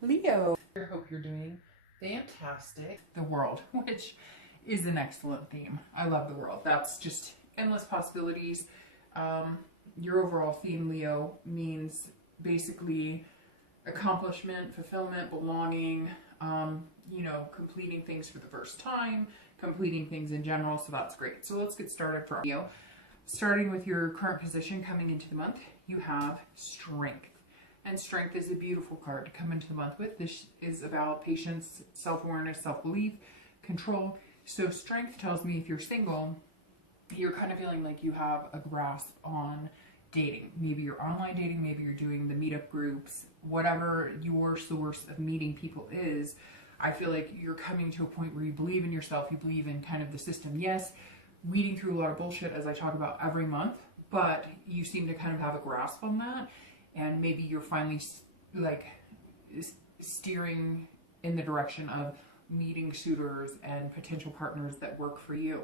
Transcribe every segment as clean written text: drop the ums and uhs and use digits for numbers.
Leo. I hope you're doing fantastic. The world, which is an excellent theme. I love the world. That's just endless possibilities. Your overall theme, Leo, means basically accomplishment, fulfillment, belonging, completing things for the first time, completing things in general. So that's great. So let's get started for Leo. Starting with your current position coming into the month, you have strength. And strength is a beautiful card to come into the month with. This is about patience, self-awareness, self-belief, control. So strength tells me if you're single, you're kind of feeling like you have a grasp on dating. Maybe you're online dating, maybe you're doing the meetup groups, whatever your source of meeting people is. I feel like you're coming to a point where you believe in yourself, you believe in kind of the system. Yes, weeding through a lot of bullshit as I talk about every month, but you seem to kind of have a grasp on that. And maybe you're finally like steering in the direction of meeting suitors and potential partners that work for you.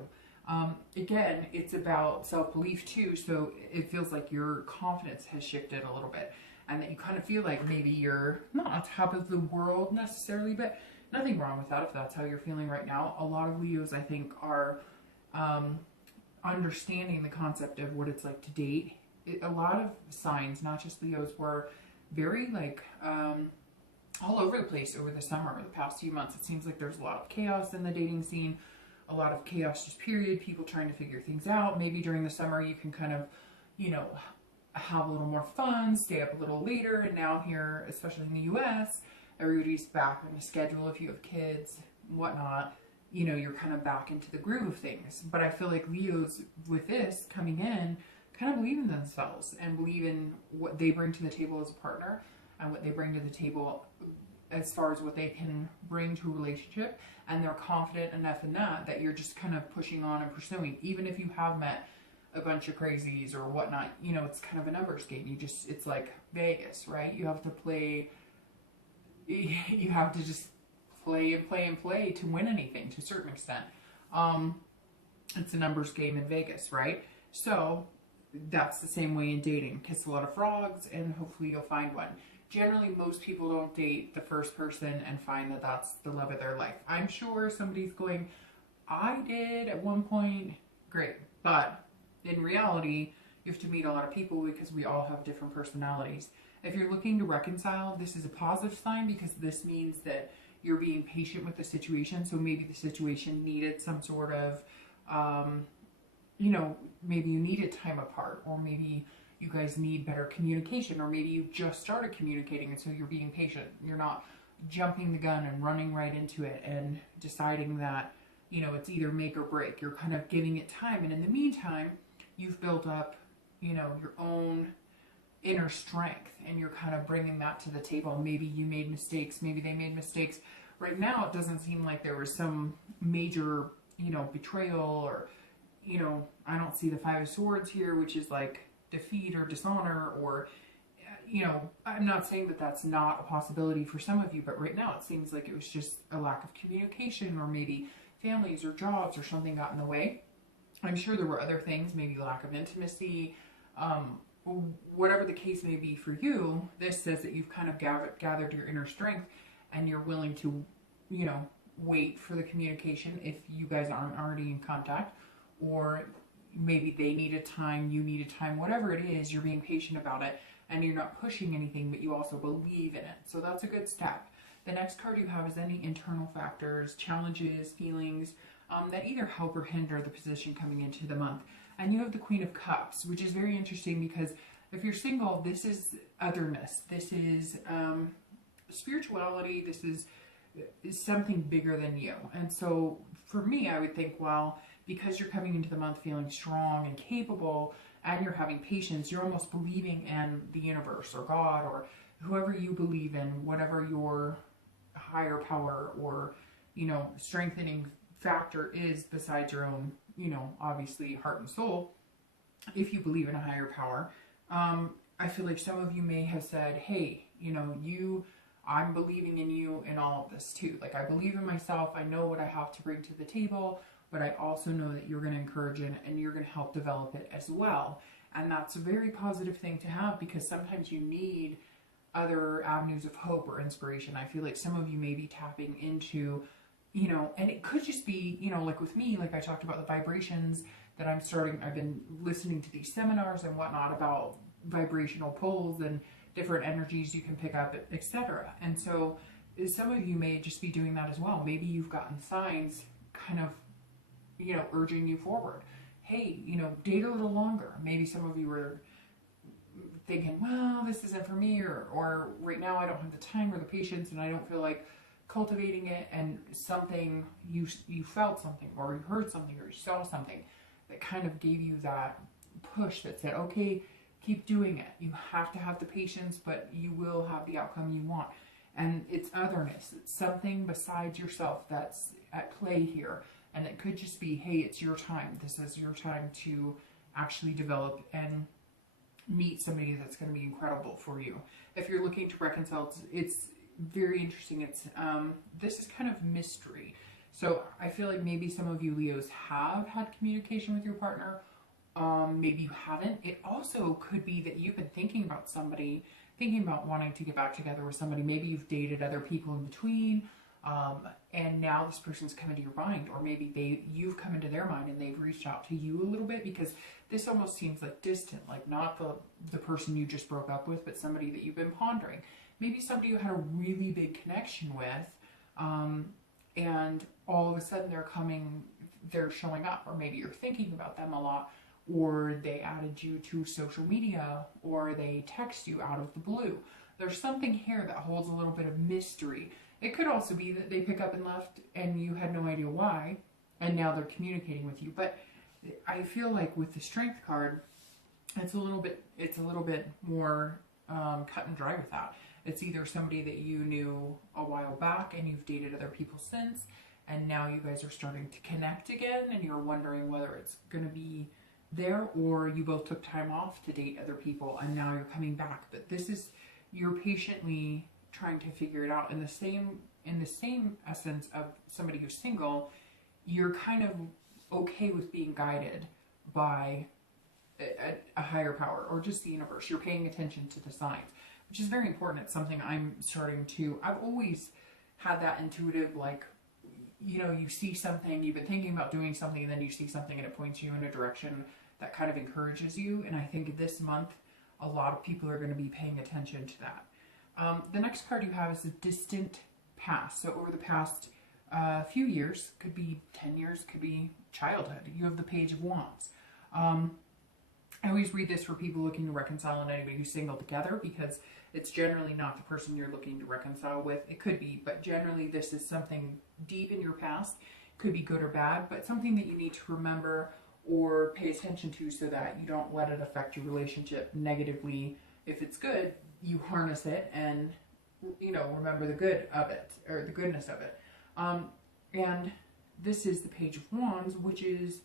Again, it's about self-belief too. So it feels like your confidence has shifted a little bit and that you kind of feel like maybe you're not on top of the world necessarily, but nothing wrong with that if that's how you're feeling right now. A lot of Leos, I think, are understanding the concept of what it's like to date. A lot of signs, not just Leos, were very all over the place over the summer, the past few months. It seems like there's a lot of chaos in the dating scene, a lot of chaos just period, people trying to figure things out. Maybe during the summer you can kind of, have a little more fun, stay up a little later. And now here, especially in the US, everybody's back on the schedule. If you have kids, whatnot, you're kind of back into the groove of things. But I feel like Leos with this coming in kind of believe in themselves and believe in what they bring to the table as a partner and what they bring to the table as far as what they can bring to a relationship. And they're confident enough in that you're just kind of pushing on and pursuing. Even if you have met a bunch of crazies or whatnot, it's kind of a numbers game. It's like Vegas, right? You have to just play and play and play to win anything to a certain extent. It's a numbers game in Vegas, right? So that's the same way in dating. Kiss a lot of frogs and hopefully you'll find one. Generally, most people don't date the first person and find that that's the love of their life. I'm sure somebody's going, I did at one point, great. But in reality, you have to meet a lot of people because we all have different personalities. If you're looking to reconcile, this is a positive sign because this means that you're being patient with the situation. So maybe the situation needed some sort of, maybe you needed time apart, or maybe you guys need better communication, or maybe you just started communicating and so you're being patient. You're not jumping the gun and running right into it and deciding that, it's either make or break. You're kind of giving it time. And in the meantime, you've built up, your own inner strength and you're kind of bringing that to the table. Maybe you made mistakes. Maybe they made mistakes. Right now, it doesn't seem like there was some major, betrayal or, I don't see the Five of Swords here, which is like defeat or dishonor or, I'm not saying that that's not a possibility for some of you, but right now it seems like it was just a lack of communication, or maybe families or jobs or something got in the way. I'm sure there were other things, maybe lack of intimacy, whatever the case may be for you. This says that you've kind of gathered your inner strength and you're willing to, wait for the communication if you guys aren't already in contact, or maybe they needed time, you needed time, whatever it is, you're being patient about it and you're not pushing anything, but you also believe in it. So that's a good step. The next card you have is any internal factors, challenges, feelings that either help or hinder the position coming into the month. And you have the Queen of Cups, which is very interesting because if you're single, this is otherness. This is spirituality. This is something bigger than you. And so for me, I would think, well, because you're coming into the month feeling strong and capable and you're having patience, you're almost believing in the universe or God or whoever you believe in, whatever your higher power or, strengthening factor is besides your own, obviously heart and soul. If you believe in a higher power, I feel like some of you may have said, hey, I'm believing in you in all of this too. Like, I believe in myself. I know what I have to bring to the table, but I also know that you're going to encourage it and you're going to help develop it as well. And that's a very positive thing to have because sometimes you need other avenues of hope or inspiration. I feel like some of you may be tapping into, you know, and it could just be, you know, like with me, like I talked about the vibrations that I've been listening to these seminars and whatnot about vibrational pulls and different energies you can pick up, etc. And so some of you may just be doing that as well. Maybe you've gotten signs kind of, you know, urging you forward. Hey, you know, date a little longer. Maybe some of you were thinking, well, this isn't for me, or right now I don't have the time or the patience and I don't feel like cultivating it, and something, you felt something or you heard something or you saw something that kind of gave you that push that said, okay, keep doing it. You have to have the patience, but you will have the outcome you want. And it's otherness. It's something besides yourself that's at play here. And it could just be, hey, it's your time. This is your time to actually develop and meet somebody that's going to be incredible for you. If you're looking to reconcile, it's very interesting. It's this is kind of mystery. So I feel like maybe some of you Leos have had communication with your partner. Maybe you haven't. It also could be that you've been thinking about somebody, thinking about wanting to get back together with somebody. Maybe you've dated other people in between, and now this person's come into your mind, or maybe you've come into their mind and they've reached out to you a little bit, because this almost seems like distant, like not the person you just broke up with, but somebody that you've been pondering. Maybe somebody you had a really big connection with, and all of a sudden they're showing up, or maybe you're thinking about them a lot, or they added you to social media, or they text you out of the blue. There's something here that holds a little bit of mystery. It could also be that they pick up and left and you had no idea why, and now they're communicating with you. But I feel like with the Strength card, it's a little bit more cut and dry with that. It's either somebody that you knew a while back and you've dated other people since, and now you guys are starting to connect again and you're wondering whether it's going to be there, or you both took time off to date other people and now you're coming back. But this is, you're patiently trying to figure it out. In the same essence of somebody who's single, you're kind of okay with being guided by a higher power or just the universe. You're paying attention to the signs, which is very important. It's something I'm starting to, I've always had that intuitive, like, you know, you see something, you've been thinking about doing something, and then you see something and it points you in a direction that kind of encourages you. And I think this month, a lot of people are going to be paying attention to that. The next card you have is the distant past. So over the past few years, could be 10 years, could be childhood. You have the Page of Wands. I always read this for people looking to reconcile and anybody who's single together, because it's generally not the person you're looking to reconcile with. It could be, but generally this is something deep in your past. Could be good or bad, but something that you need to remember or pay attention to so that you don't let it affect your relationship negatively. If it's good, you harness it and, you know, remember the good of it, or the goodness of it. And this is the Page of Wands, which is,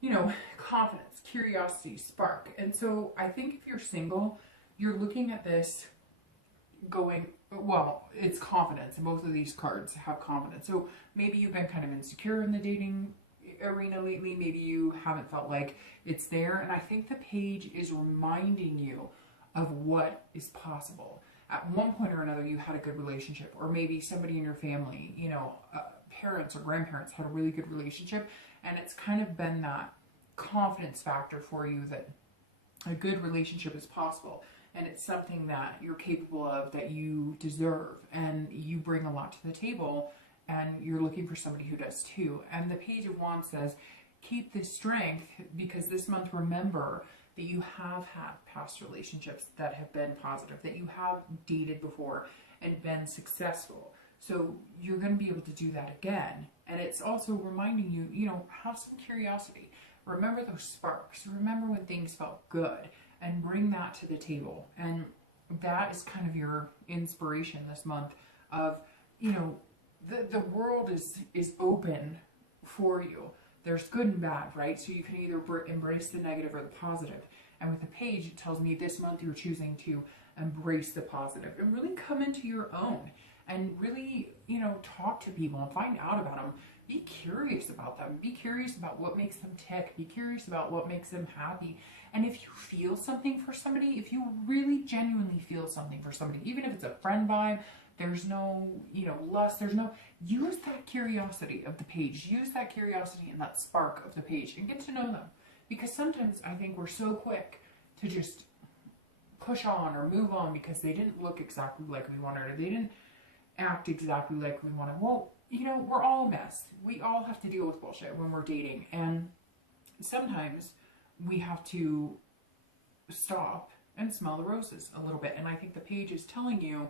you know, confidence, curiosity, spark. And so I think if you're single, you're looking at this going, well, it's confidence, and both of these cards have confidence. So maybe you've been kind of insecure in the dating arena lately. Maybe you haven't felt like it's there. And I think the page is reminding you of what is possible. At one point or another, you had a good relationship, or maybe somebody in your family, you know, parents or grandparents had a really good relationship, and it's kind of been that confidence factor for you that a good relationship is possible, and it's something that you're capable of, that you deserve, and you bring a lot to the table, and you're looking for somebody who does too. And the Page of Wands says, keep this strength, because this month, remember that you have had past relationships that have been positive, that you have dated before and been successful. So you're going to be able to do that again. And it's also reminding you, you know, have some curiosity. Remember those sparks. Remember when things felt good, and bring that to the table. And that is kind of your inspiration this month of, you know, the world is open for you. There's good and bad, right? So you can either embrace the negative or the positive. And with the page, it tells me this month you're choosing to embrace the positive and really come into your own and really, you know, talk to people and find out about them. Be curious about them. Be curious about what makes them tick. Be curious about what makes them happy. And if you feel something for somebody, if you really genuinely feel something for somebody, even if it's a friend vibe, there's no, you know, lust, there's no, use that curiosity of the page. Use that curiosity and that spark of the page and get to know them. Because sometimes I think we're so quick to just push on or move on because they didn't look exactly like we wanted, or they didn't act exactly like we wanted. Well, you know, we're all a mess. We all have to deal with bullshit when we're dating. And sometimes we have to stop and smell the roses a little bit. And I think the page is telling you,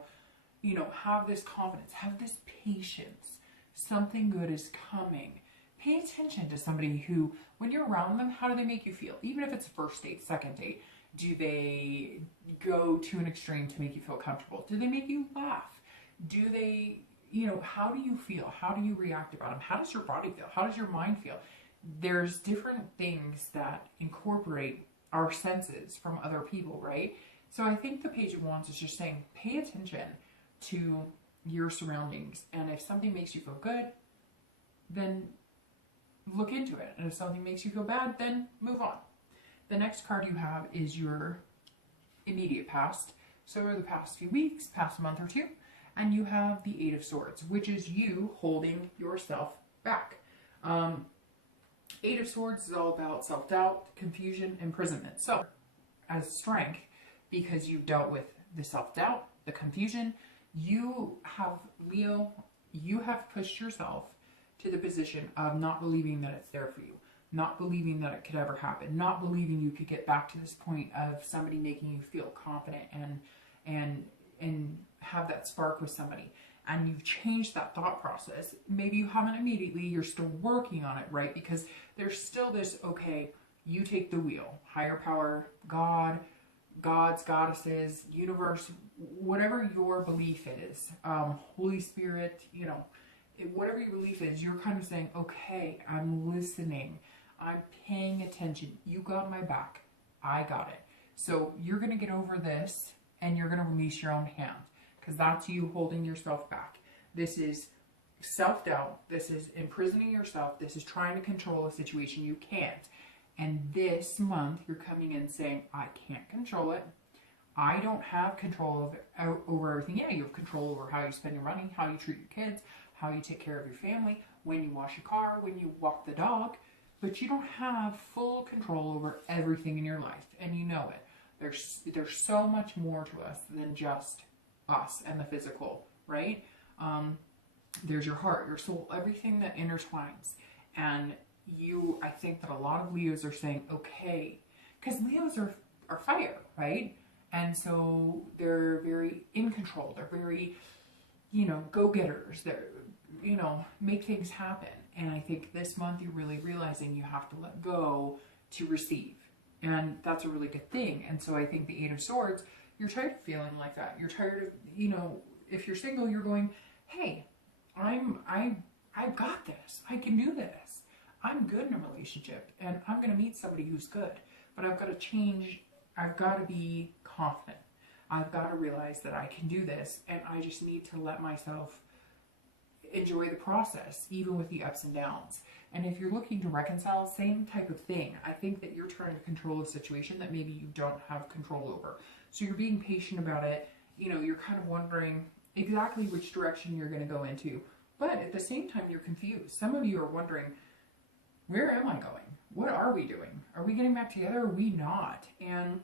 you know, have this confidence, have this patience. Something good is coming. Pay attention to somebody who, when you're around them, how do they make you feel? Even if it's a first date, second date, do they go to an extreme to make you feel comfortable? Do they make you laugh? Do they, you know, how do you feel? How do you react about them? How does your body feel? How does your mind feel? There's different things that incorporate our senses from other people, right? So I think the Page of Wands is just saying, pay attention to your surroundings. And if something makes you feel good, then look into it. And if something makes you feel bad, then move on. The next card you have is your immediate past. So over the past few weeks, past month or two, and you have the Eight of Swords, which is you holding yourself back. Eight of Swords is all about self-doubt, confusion, imprisonment. So as strength, because you've dealt with the self-doubt, the confusion, you have, Leo, you have pushed yourself to the position of not believing that it's there for you, not believing that it could ever happen, not believing you could get back to this point of somebody making you feel confident and have that spark with somebody. And you've changed that thought process. Maybe you haven't immediately, you're still working on it, right? Because there's still this, okay, you take the wheel, higher power, God, gods, goddesses, universe, whatever your belief is, Holy Spirit, you know, whatever your belief is, you're kind of saying, okay, I'm listening, I'm paying attention, you got my back, I got it. So you're going to get over this and you're going to release your own hand, because that's you holding yourself back. This is self-doubt, this is imprisoning yourself, this is trying to control a situation you can't. And this month you're coming in saying, I can't control it. I don't have control over everything. Yeah, you have control over how you spend your money, how you treat your kids, how you take care of your family, when you wash your car, when you walk the dog, but you don't have full control over everything in your life, and you know it. There's so much more to us than just us and the physical, right? There's your heart, your soul, everything that intertwines. And I think that a lot of Leos are saying, okay, because Leos are fire, right? And so they're very in control. They're very, you know, go-getters. They're, you know, make things happen. And I think this month you're really realizing you have to let go to receive. And that's a really good thing. And so I think the Eight of Swords, you're tired of feeling like that. You're tired of, you know, if you're single, you're going, hey, I've got this. I can do this. I'm good in a relationship and I'm going to meet somebody who's good, but I've got to change. I've got to be confident. I've got to realize that I can do this, and I just need to let myself enjoy the process, even with the ups and downs. And if you're looking to reconcile, same type of thing. I think that you're trying to control a situation that maybe you don't have control over. So you're being patient about it. You know, you're kind of wondering exactly which direction you're going to go into. But at the same time, you're confused. Some of you are wondering, where am I going? What are we doing? Are we getting back together? Or are we not? And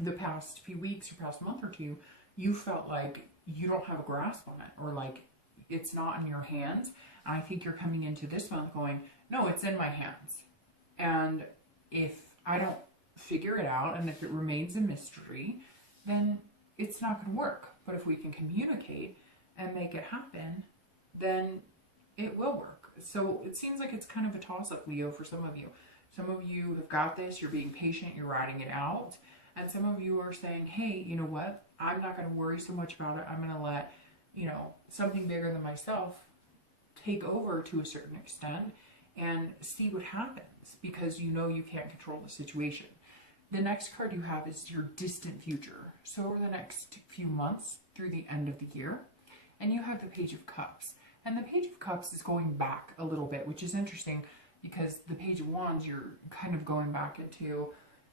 the past few weeks or past month or two, you felt like you don't have a grasp on it, or like it's not in your hands. And I think you're coming into this month going, no, it's in my hands. And if I don't figure it out, and if it remains a mystery, then it's not going to work. But if we can communicate and make it happen, then it will work. So it seems like it's kind of a toss-up, Leo, for some of you. Some of you have got this, you're being patient, you're riding it out. And some of you are saying, hey, you know what? I'm not going to worry so much about it. I'm going to let, you know, something bigger than myself take over to a certain extent and see what happens, because you know you can't control the situation. The next card you have is your distant future. So over the next few months through the end of the year, and you have the Page of Cups. And the Page of Cups is going back a little bit, which is interesting because the Page of Wands, you're kind of going back into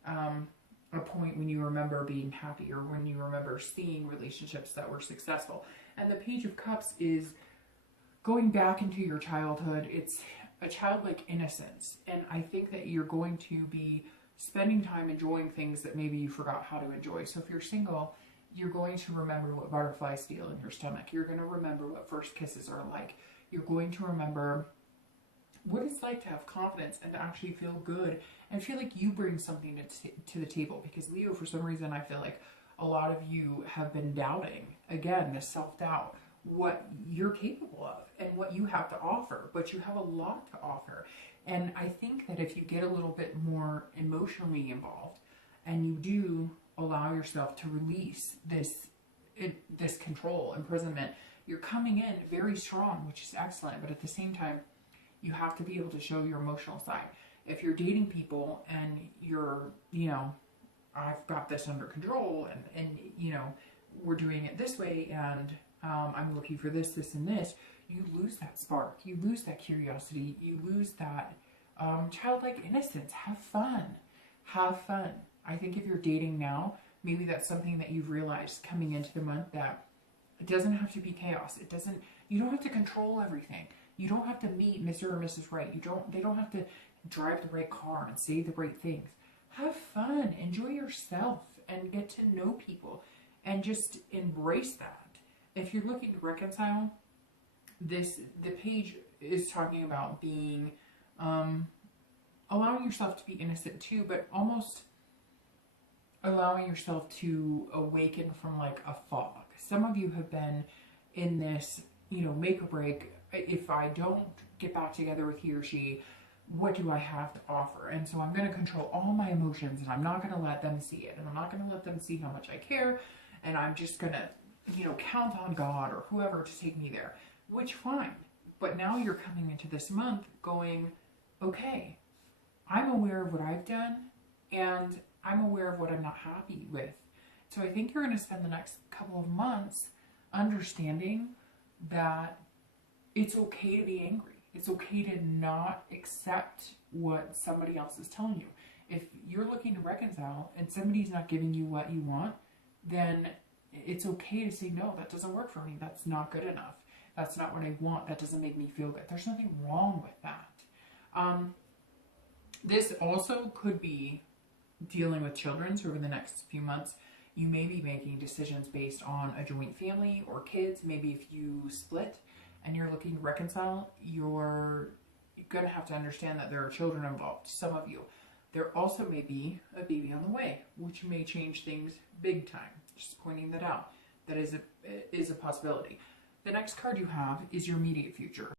a point when you remember being happy, or when you remember seeing relationships that were successful. And the Page of Cups is going back into your childhood. It's a childlike innocence. And I think that you're going to be spending time enjoying things that maybe you forgot how to enjoy. So if you're single, you're going to remember what butterflies feel in your stomach. You're going to remember what first kisses are like. You're going to remember what it's like to have confidence and to actually feel good and feel like you bring something to the table. Because Leo, for some reason, I feel like a lot of you have been doubting, again, the self-doubt, what you're capable of and what you have to offer, but you have a lot to offer. And I think that if you get a little bit more emotionally involved and you do allow yourself to release this control, imprisonment, you're coming in very strong, which is excellent. But at the same time, you have to be able to show your emotional side. If you're dating people and you're, you know, I've got this under control, and you know, we're doing it this way, and I'm looking for this, this, and this, you lose that spark. You lose that curiosity. You lose that childlike innocence. Have fun. Have fun. I think if you're dating now, maybe that's something that you've realized coming into the month, that it doesn't have to be chaos. You don't have to control everything. You don't have to meet Mr. or Mrs. Right. They don't have to drive the right car and say the right things. Have fun. Enjoy yourself and get to know people and just embrace that. If you're looking to reconcile, the page is talking about being, allowing yourself to be innocent too, but almost allowing yourself to awaken from like a fog. Some of you have been in this, you know, make or break. If I don't get back together with he or she, what do I have to offer? And so I'm going to control all my emotions, and I'm not going to let them see it, and I'm not going to let them see how much I care, and I'm just going to, you know, count on God or whoever to take me there, which fine. But now you're coming into this month going, okay, I'm aware of what I've done, and I'm aware of what I'm not happy with. So I think you're going to spend the next couple of months understanding that it's okay to be angry. It's okay to not accept what somebody else is telling you. If you're looking to reconcile and somebody's not giving you what you want, then it's okay to say, no, that doesn't work for me. That's not good enough. That's not what I want. That doesn't make me feel good. There's nothing wrong with that. This also could be dealing with children. So over the next few months, you may be making decisions based on a joint family or kids. Maybe if you split and you're looking to reconcile, you're going to have to understand that there are children involved, some of you. There also may be a baby on the way, which may change things big time. Just pointing that out. That is a possibility. The next card you have is your immediate future.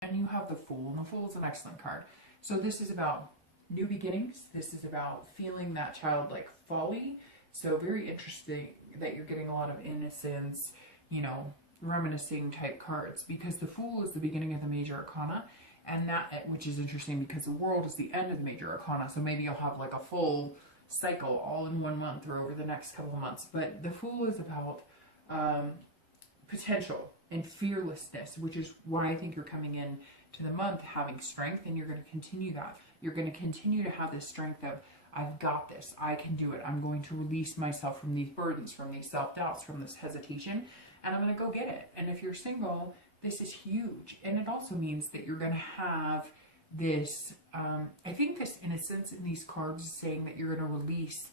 And you have the Fool, and the Fool is an excellent card. So this is about new beginnings. This is about feeling that childlike folly. So very interesting that you're getting a lot of innocence, you know, reminiscing type cards, because the Fool is the beginning of the major arcana, and that, which is interesting because the World is the end of the major arcana. So maybe you'll have like a full cycle all in 1 month or over the next couple of months. But the Fool is about potential and fearlessness, which is why I think you're coming in to the month having strength, and you're going to continue that. You're going to continue to have this strength of, I've got this, I can do it. I'm going to release myself from these burdens, from these self-doubts, from this hesitation, and I'm going to go get it. And if you're single, this is huge. And it also means that you're going to have this, I think this innocence in these cards is saying that you're going to release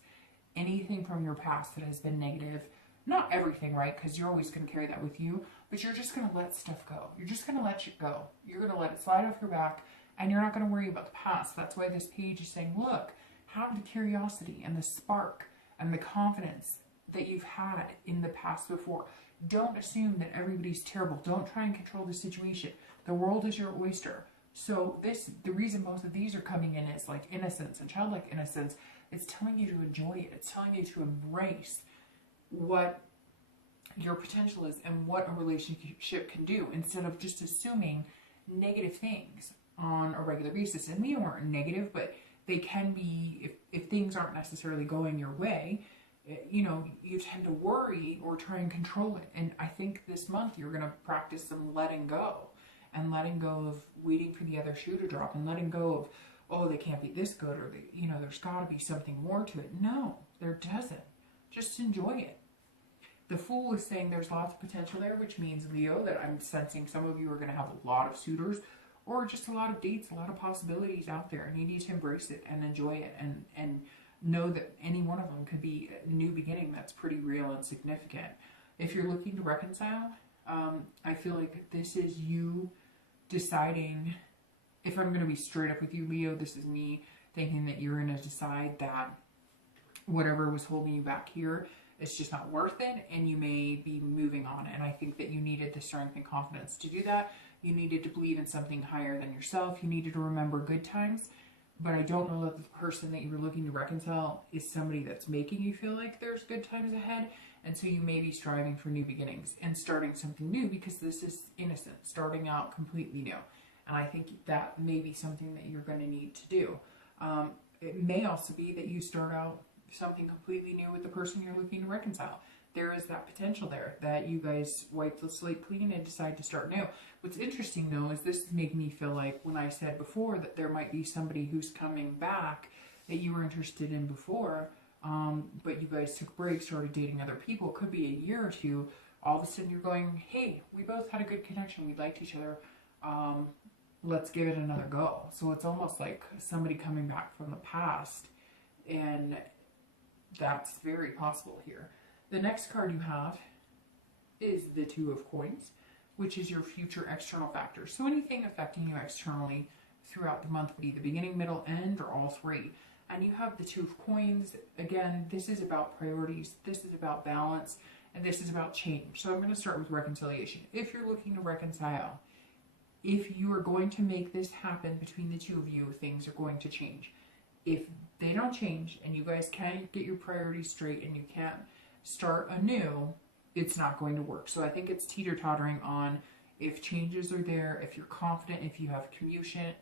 anything from your past that has been negative. Not everything, right? Because you're always going to carry that with you, but you're just going to let stuff go. You're just going to let it go. You're going to let it slide off your back, and you're not going to worry about the past. That's why this page is saying, look, have the curiosity and the spark and the confidence that you've had in the past before. Don't assume that everybody's terrible. Don't try and control the situation. The world is your oyster. So the reason most of these are coming in is like innocence and childlike innocence. It's telling you to enjoy it. It's telling you to embrace what your potential is and what a relationship can do, instead of just assuming negative things on a regular basis. And we aren't negative, but they can be, if things aren't necessarily going your way, you know, you tend to worry or try and control it. And I think this month you're going to practice some letting go, and letting go of waiting for the other shoe to drop, and letting go of, oh, they can't be this good, or, you know, there's got to be something more to it. No, there doesn't. Just enjoy it. The Fool is saying there's lots of potential there, which means, Leo, that I'm sensing some of you are going to have a lot of suitors, or just a lot of dates, a lot of possibilities out there, and you need to embrace it and enjoy it, and know that any one of them could be a new beginning that's pretty real and significant. If you're looking to reconcile, I feel like this is you deciding, if I'm going to be straight up with you, Leo, this is me thinking that you're going to decide that whatever was holding you back here, it's just not worth it, and you may be moving on. And I think that you needed the strength and confidence to do that. You needed to believe in something higher than yourself. You needed to remember good times. But I don't know that the person that you were looking to reconcile is somebody that's making you feel like there's good times ahead. And so you may be striving for new beginnings and starting something new, because this is innocent, starting out completely new. And I think that may be something that you're going to need to do. It may also be that you start out something completely new with the person you're looking to reconcile. There is that potential there that you guys wipe the slate clean and decide to start new. What's interesting though is this is making me feel like when I said before that there might be somebody who's coming back that you were interested in before, but you guys took breaks, started dating other people. It could be a year or two. All of a sudden you're going, hey, we both had a good connection. We liked each other. Let's give it another go. So it's almost like somebody coming back from the past, and that's very possible here. The next card you have is the Two of Coins, which is your future external factors. So anything affecting you externally throughout the month, be the beginning, middle, end, or all three. And you have the Two of Coins. Again, this is about priorities. This is about balance. And this is about change. So I'm going to start with reconciliation. If you're looking to reconcile, if you are going to make this happen between the two of you, things are going to change. If they don't change and you guys can't get your priorities straight and you can't start anew, it's not going to work. So I think it's teeter-tottering on if changes are there, if you're confident, if you have communication,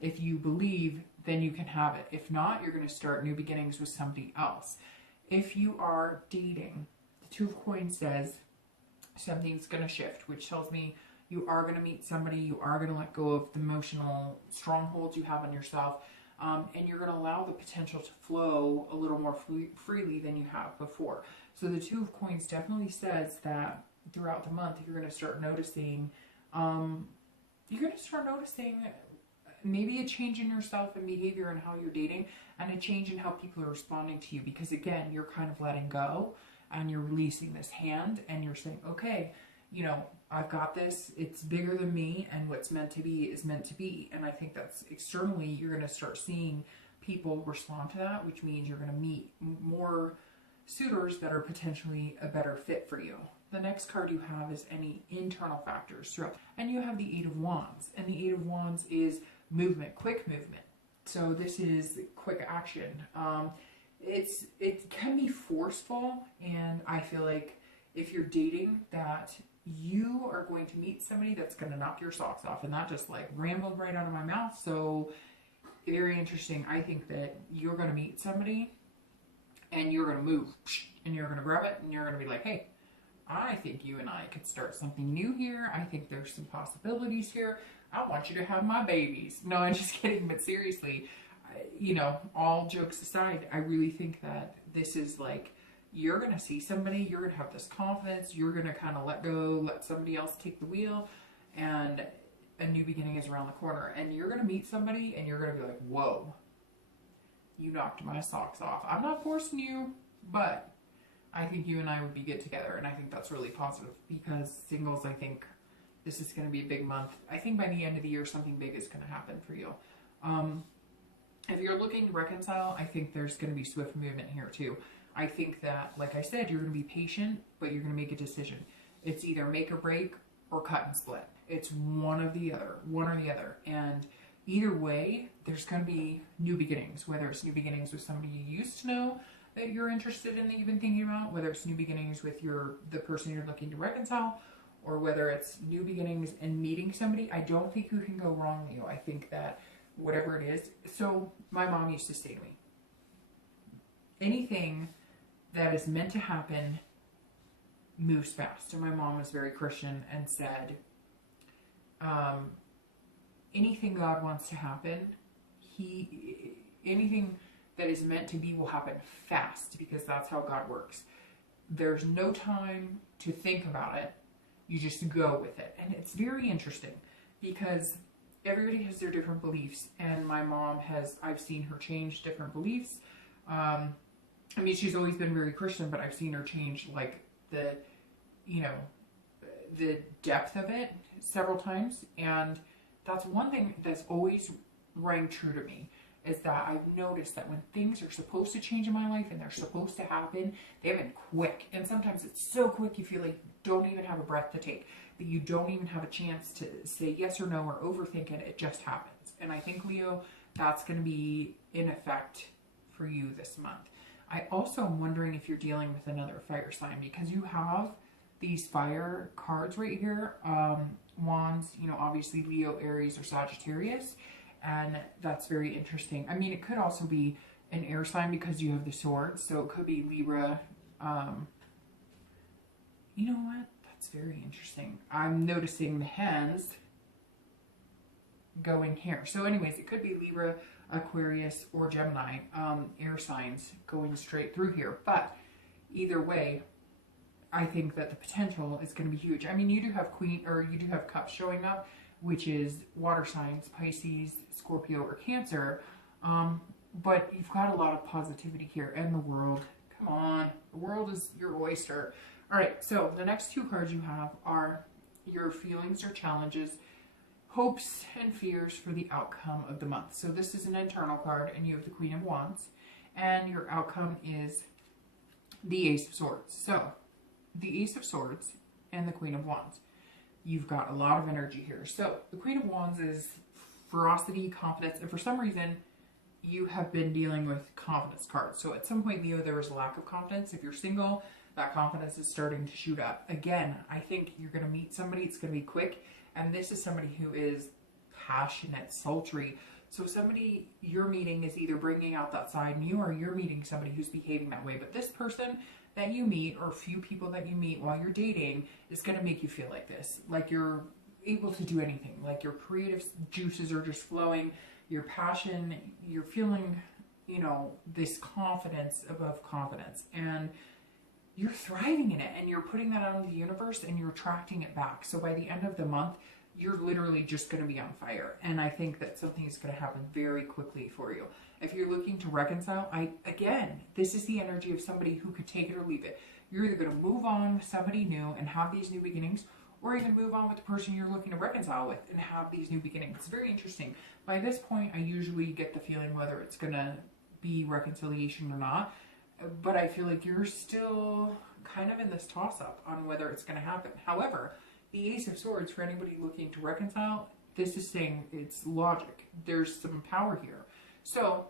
if you believe, then you can have it. If not, you're going to start new beginnings with somebody else. If you are dating, the Two of Coins says something's going to shift, which tells me you are going to meet somebody, you are going to let go of the emotional strongholds you have on yourself, and you're going to allow the potential to flow a little more freely than you have before. So the Two of Coins definitely says that throughout the month, you're going to start noticing, maybe a change in yourself and behavior and how you're dating, and a change in how people are responding to you. Because again, you're kind of letting go and you're releasing this hand and you're saying, okay, you know, I've got this. It's bigger than me, and what's meant to be is meant to be. And I think that's externally, you're going to start seeing people respond to that, which means you're going to meet more suitors that are potentially a better fit for you. The next card you have is any internal factors throughout. And you have the Eight of Wands. And the Eight of Wands is movement, quick movement. So this is quick action. It can be forceful, and I feel like if you're dating, that you are going to meet somebody that's going to knock your socks off. And that just like rambled right out of my mouth. So very interesting. I think that you're going to meet somebody and you're going to move and you're going to grab it and you're going to be like, hey, I think you and I could start something new here. I think there's some possibilities here. I want you to have my babies. No, I'm just kidding. But seriously, you know, all jokes aside, I really think that this is like, you're going to see somebody, you're going to have this confidence, you're going to kind of let go, let somebody else take the wheel, and a new beginning is around the corner. And you're going to meet somebody and you're going to be like, whoa, you knocked my socks off. I'm not forcing you, but I think you and I would be good together. And I think that's really positive, because singles, I think this is going to be a big month. I think by the end of the year, something big is going to happen for you. If you're looking to reconcile, I think there's going to be swift movement here too. I think that, like I said, you're going to be patient, but you're going to make a decision. It's either make or break or cut and split. It's one or the other. And either way, there's going to be new beginnings, whether it's new beginnings with somebody you used to know that you're interested in, that you've been thinking about, whether it's new beginnings with the person you're looking to reconcile, or whether it's new beginnings and meeting somebody. I don't think you can go wrong, Leo. I think that whatever it is. So my mom used to say to me, anything that is meant to happen moves fast. And my mom was very Christian and said, anything God wants to happen, anything that is meant to be will happen fast, because that's how God works. There's no time to think about it. You just go with it. And it's very interesting because everybody has their different beliefs, and my mom I've seen her change different beliefs. I mean, she's always been very Christian, but I've seen her change like the depth of it several times. And that's one thing that's always rang true to me, is that I've noticed that when things are supposed to change in my life and they're supposed to happen, they happen quick. And sometimes it's so quick you feel like you don't even have a breath to take, that you don't even have a chance to say yes or no or overthink it. It just happens. And I think, Leo, that's going to be in effect for you this month. I also am wondering if you're dealing with another fire sign, because you have these fire cards right here. Wands, obviously Leo, Aries, or Sagittarius. And that's very interesting. I mean, it could also be an air sign because you have the swords. So it could be Libra. You know what? That's very interesting. I'm noticing the hands going here. So anyways, it could be Libra, Aquarius, or Gemini, air signs going straight through here. But either way, I think that the potential is going to be huge. I mean, you do have Cups showing up, which is water signs, Pisces, Scorpio, or Cancer. But you've got a lot of positivity here. And the world, come on, the world is your oyster. All right, so the next two cards you have are your feelings or challenges, hopes and fears for the outcome of the month. So this is an internal card, and you have the Queen of Wands, and your outcome is the Ace of Swords. So the Ace of Swords and the Queen of Wands, you've got a lot of energy here. So the Queen of Wands is ferocity, confidence, and for some reason you have been dealing with confidence cards. So at some point, Leo, there was a lack of confidence. If you're single, that confidence is starting to shoot up. Again, I think you're going to meet somebody, it's going to be quick, and this is somebody who is passionate, sultry. So somebody you're meeting is either bringing out that side in you, or you're meeting somebody who's behaving that way. But this person that you meet, or a few people that you meet while you're dating, is going to make you feel like this, like you're able to do anything, like your creative juices are just flowing, your passion, you're feeling, this confidence above confidence, and you're thriving in it, and you're putting that out into the universe, and you're attracting it back. So by the end of the month, you're literally just going to be on fire. And I think that something is going to happen very quickly for you. If you're looking to reconcile, again, this is the energy of somebody who could take it or leave it. You're either going to move on with somebody new and have these new beginnings, or you can move on with the person you're looking to reconcile with and have these new beginnings. It's very interesting. By this point, I usually get the feeling whether it's going to be reconciliation or not. But I feel like you're still kind of in this toss-up on whether it's going to happen. However, the Ace of Swords, for anybody looking to reconcile, this is saying it's logic. There's some power here. So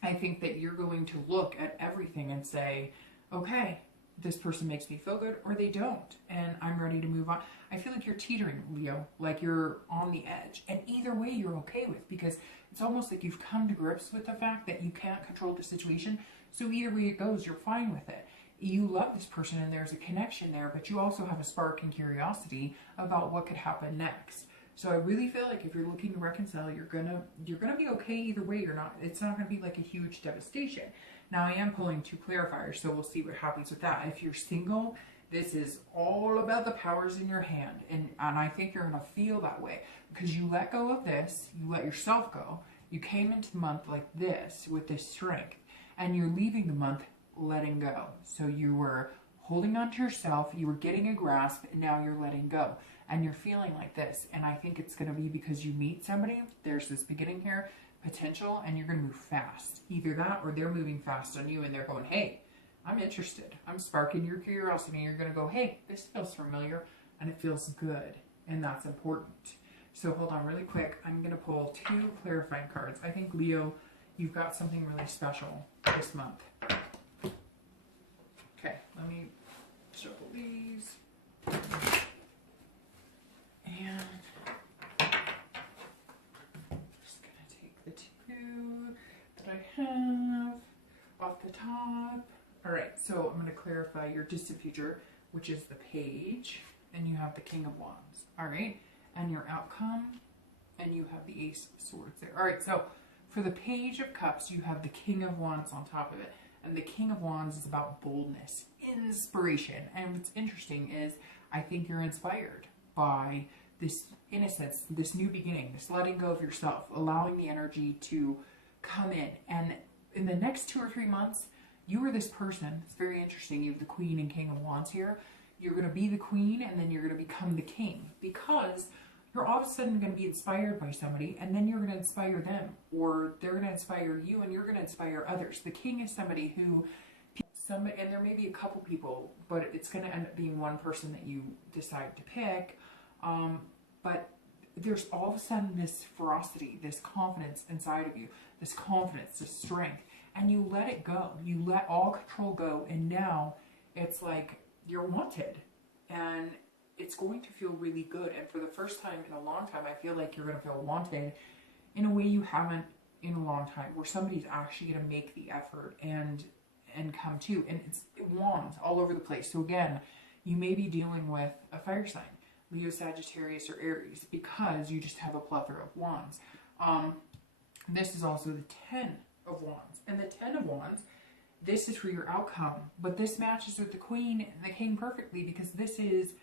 I think that you're going to look at everything and say, okay, this person makes me feel good, or they don't, and I'm ready to move on. I feel like you're teetering, Leo, like you're on the edge. And either way, you're okay with, because it's almost like you've come to grips with the fact that you can't control the situation. So either way it goes, you're fine with it. You love this person and there's a connection there, but you also have a spark and curiosity about what could happen next. So I really feel like if you're looking to reconcile, you're gonna be okay either way. It's not gonna be like a huge devastation. Now I am pulling two clarifiers, so we'll see what happens with that. If you're single, this is all about the powers in your hand, and I think you're gonna feel that way because you let go of this, you let yourself go. You came into the month like this with this strength, and you're leaving the month letting go. So you were holding on to yourself, you were getting a grasp, and now you're letting go. And you're feeling like this. And I think it's going to be because you meet somebody, there's this beginning here, potential, and you're going to move fast. Either that, or they're moving fast on you and they're going, hey, I'm interested. I'm sparking your curiosity. And you're going to go, hey, this feels familiar and it feels good. And that's important. So hold on really quick. I'm going to pull two clarifying cards. I think, Leo, you've got something really special this month. Okay, let me shuffle these. And I'm just going to take the two that I have off off the top. All right, so I'm going to clarify your distant future, which is the Page, and you have the King of Wands. All right, and your outcome, and you have the Ace of Swords there. All right, so for the Page of Cups, you have the King of Wands on top of it. And the King of Wands is about boldness, inspiration. And what's interesting is I think you're inspired by this innocence, this new beginning, this letting go of yourself, allowing the energy to come in. And in the next 2 or 3 months, you are this person. It's very interesting. You have the Queen and King of Wands here. You're going to be the Queen, and then you're going to become the King, because you're all of a sudden going to be inspired by somebody, and then you're going to inspire them, or they're going to inspire you, and you're going to inspire others. The King is somebody who, and there may be a couple people, but it's going to end up being one person that you decide to pick. But there's all of a sudden this ferocity, this confidence inside of you, this confidence, this strength, and you let it go. You let all control go, and now it's like you're wanted, and it's going to feel really good. And for the first time in a long time, I feel like you're going to feel wanted in a way you haven't in a long time, where somebody's actually going to make the effort and come to. And it's wands all over the place. So again, you may be dealing with a fire sign, Leo, Sagittarius, or Aries, because you just have a plethora of wands. This is also the 10 of Wands. And the 10 of Wands, this is for your outcome. But this matches with the Queen and the King perfectly, because this is,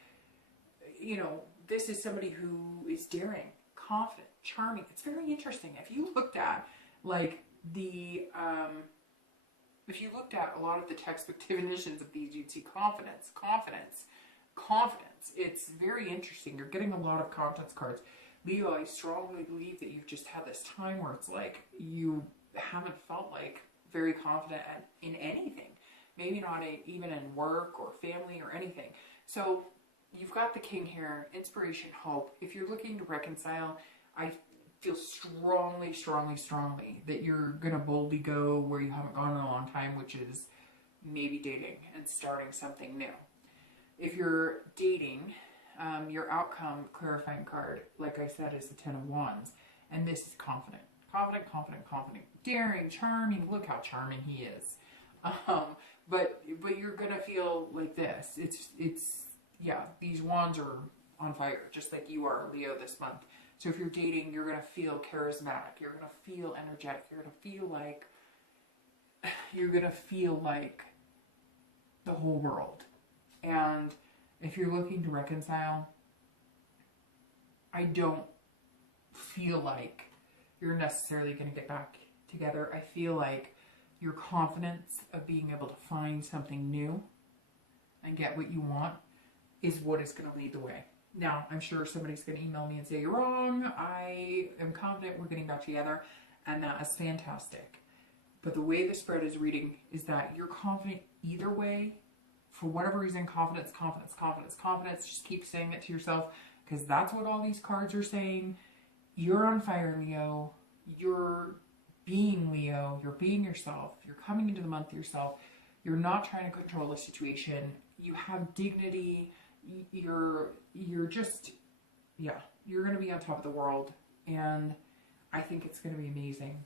you know, this is somebody who is daring, confident, charming. It's very interesting. If you looked at, like, if you looked at a lot of the textbook definitions of these, you'd see confidence, confidence, confidence. It's very interesting. You're getting a lot of confidence cards. Leo, I strongly believe that you've just had this time where it's like you haven't felt like very confident in anything. Maybe not even in work or family or anything. So you've got the King here, inspiration, hope. If you're looking to reconcile, I feel strongly, strongly, strongly that you're going to boldly go where you haven't gone in a long time, which is maybe dating and starting something new. If you're dating, your outcome clarifying card, like I said, is the 10 of Wands. And this is confident. Confident, confident, confident. Daring, charming. Look how charming he is. But you're going to feel like this. Yeah, these wands are on fire, just like you are, Leo, this month. So if you're dating, you're going to feel charismatic. You're going to feel energetic. You're going to feel like the whole world. And if you're looking to reconcile, I don't feel like you're necessarily going to get back together. I feel like your confidence of being able to find something new and get what you want is what is going to lead the way. Now, I'm sure somebody's going to email me and say, you're wrong. I am confident we're getting back together. And that is fantastic. But the way the spread is reading is that you're confident either way. For whatever reason, confidence, confidence, confidence, confidence. Just keep saying it to yourself, because that's what all these cards are saying. You're on fire, Leo. You're being Leo. You're being yourself. You're coming into the month yourself. You're not trying to control the situation. You have dignity. You're just, yeah, you're going to be on top of the world. And I think it's going to be amazing.